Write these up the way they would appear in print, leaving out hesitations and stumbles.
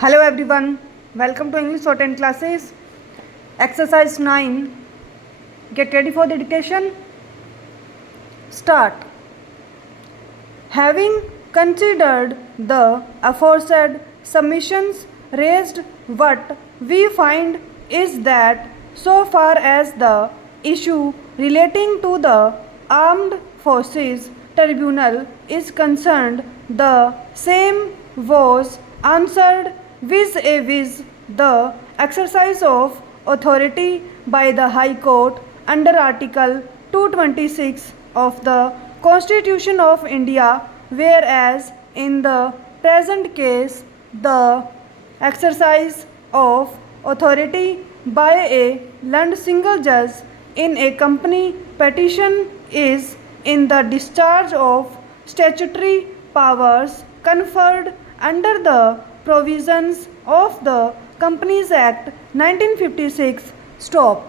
Hello everyone, welcome to English for 10 classes. Exercise 9. Get ready for the education. Start. Having considered the aforesaid submissions raised, what we find is that so far as the issue relating to the Armed Forces Tribunal is concerned, the same was answered vis-a-vis the exercise of authority by the High Court under Article 226 of the Constitution of India, whereas in the present case the exercise of authority by a land single judge in a company petition is in the discharge of statutory powers conferred under the provisions of the Companies Act 1956. Stop.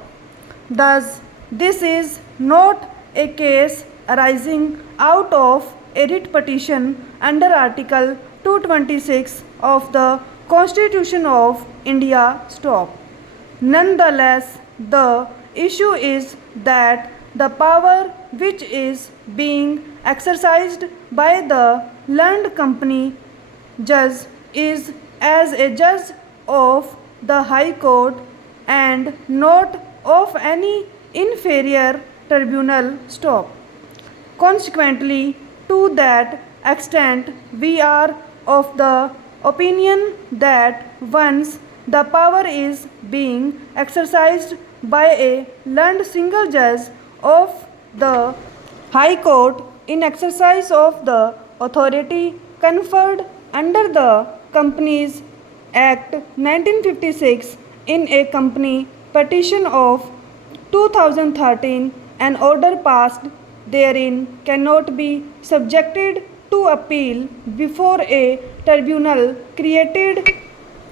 Thus, this is not a case arising out of a writ petition under Article 226 of the Constitution of India. Stop. Nonetheless, the issue is that the power which is being exercised by the land company judge is as a judge of the High Court and not of any inferior tribunal. Stop. Consequently, to that extent, we are of the opinion that once the power is being exercised by a land single judge of the High Court in exercise of the authority conferred under the Companies Act 1956 in a company petition of 2013, an order passed therein cannot be subjected to appeal before a tribunal created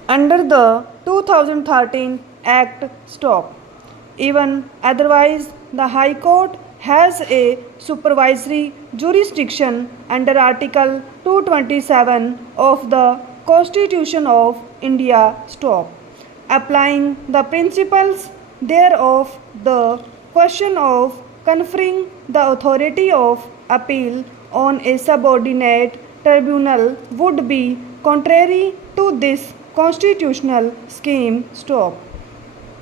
under the 2013 Act. Stop. Even otherwise, the High Court has a supervisory jurisdiction under Article 227 of the Constitution of India. Stop. Applying the principles thereof, the question of conferring the authority of appeal on a subordinate tribunal would be contrary to this constitutional scheme. Stop.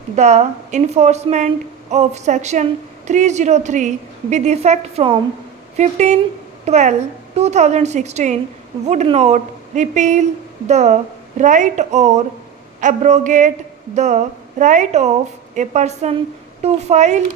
The enforcement of Section 303 with effect from 15/12/2016 would not repeal the right or abrogate the right of a person to file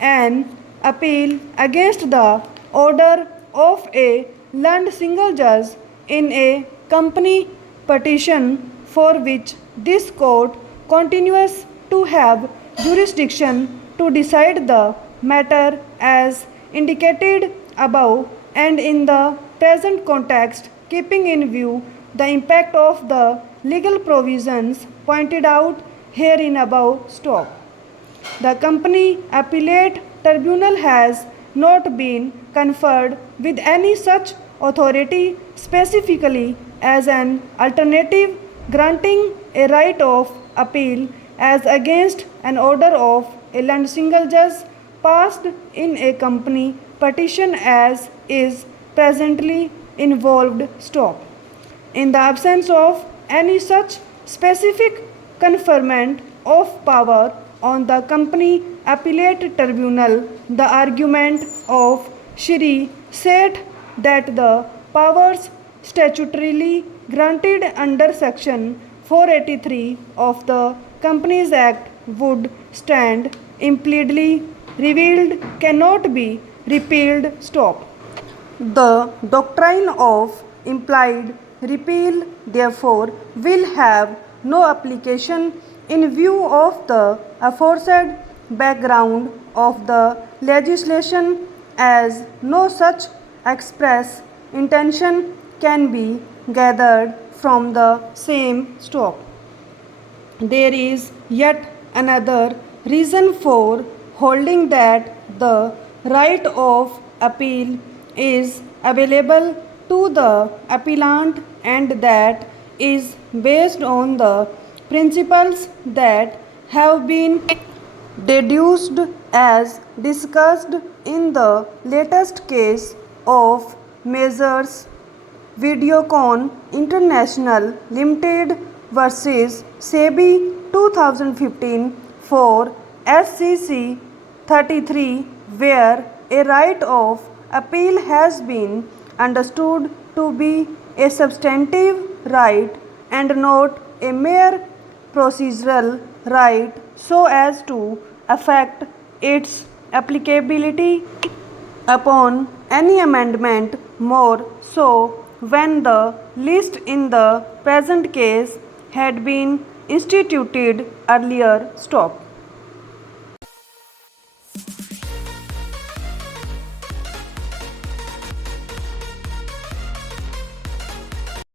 an appeal against the order of a land single judge in a company petition for which this court continues to have jurisdiction to decide the matter as indicated above, and in the present context, keeping in view the impact of the legal provisions pointed out herein above. Stop. The company appellate tribunal has not been conferred with any such authority specifically as an alternative granting a right of appeal as against an order of a land single judge passed in a company petition as is presently involved. Stop. In the absence of any such specific conferment of power on the company appellate tribunal, the argument of Shri Seth that the powers statutorily granted under Section 483 of the Companies Act would stand implicitly revealed cannot be repealed. Stop. The doctrine of implied repeal, therefore, will have no application in view of the aforesaid background of the legislation, as no such express intention can be gathered from the same. Stop. There is yet another reason for holding that the right of appeal is available to the appellant, and that is based on the principles that have been deduced as discussed in the latest case of measures Videocon International Limited versus SEBI 2015 for SCC 33, where a right of appeal has been understood to be a substantive right and not a mere procedural right so as to affect its applicability upon any amendment, more so when the list in the present case had been instituted earlier. Stop.